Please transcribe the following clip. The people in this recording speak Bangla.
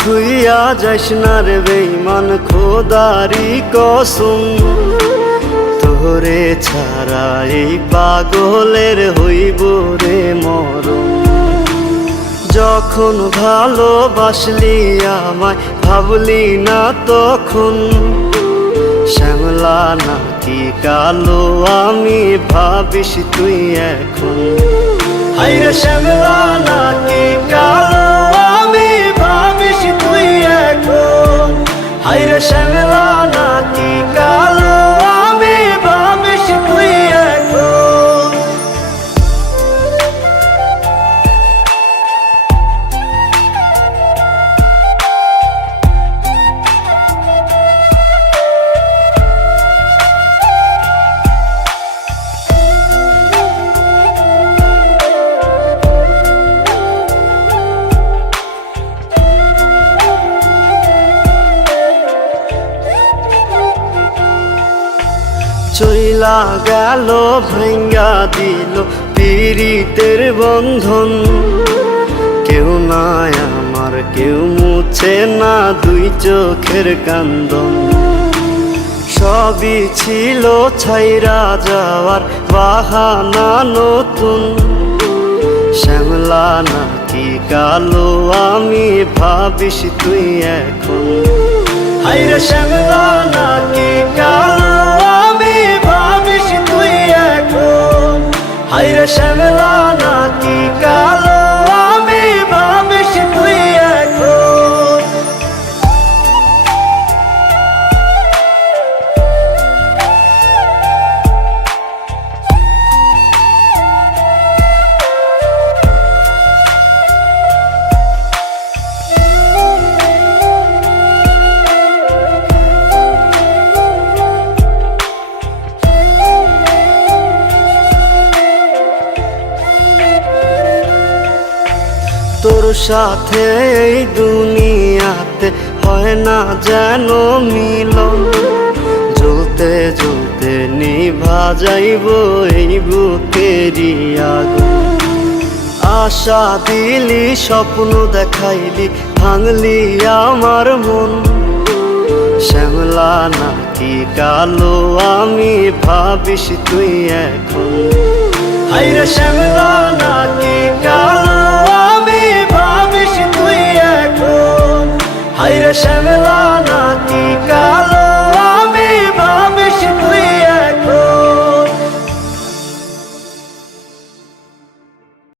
থুইয়া যাইস না রে বেঈমান খোদারি কসম, তোরে ছাড়া এই পাগলের হইব রে মরণ। যখন ভালোবাসলি আমায় ভাবলি না তখন, শ্যামলা নাকি কালো আমি ভাবিস তুই এখন। হায়রে শ্যামলা নাকি কালো আমি ভাবিস তুই এখন। হায়রে শ্যামলা নাকি কালো আমি ভাবিস তুই এখন। চইলা গেল ভাঙ্গা দিল পীড়িতের বন্ধন, কেউ নাই আমার কেউ মুছে না দুই চোখের কান্দন। সবই ছিল ছাইরা যাওয়ার বাহানা নতুন, শ্যামলা নাকি কালো আমি ভাবিস তুই এখন। হায়রে শ্যামলা নাকি কালো আমি ভাবিস তুই এখন। হায়রে শ্যামলা নাকি কালো আমি ভাবিস তুই এখন। তোর সাথে এই দুনিয়াতে হয় না যেন মিলন, জ্বলতে জ্বলতে নিভা যাইব এই বুকেরই আগুন। আশা দিলি স্বপ্ন দেখাইলি ভাঙলি আমার মন, শ্যামলা নাকি কালো আমি ভাবিস তুই এখন। হায়রে শ্যামলা নাকি কালো আমি ভাবিস তুই এখন। হায়রে শ্যামলা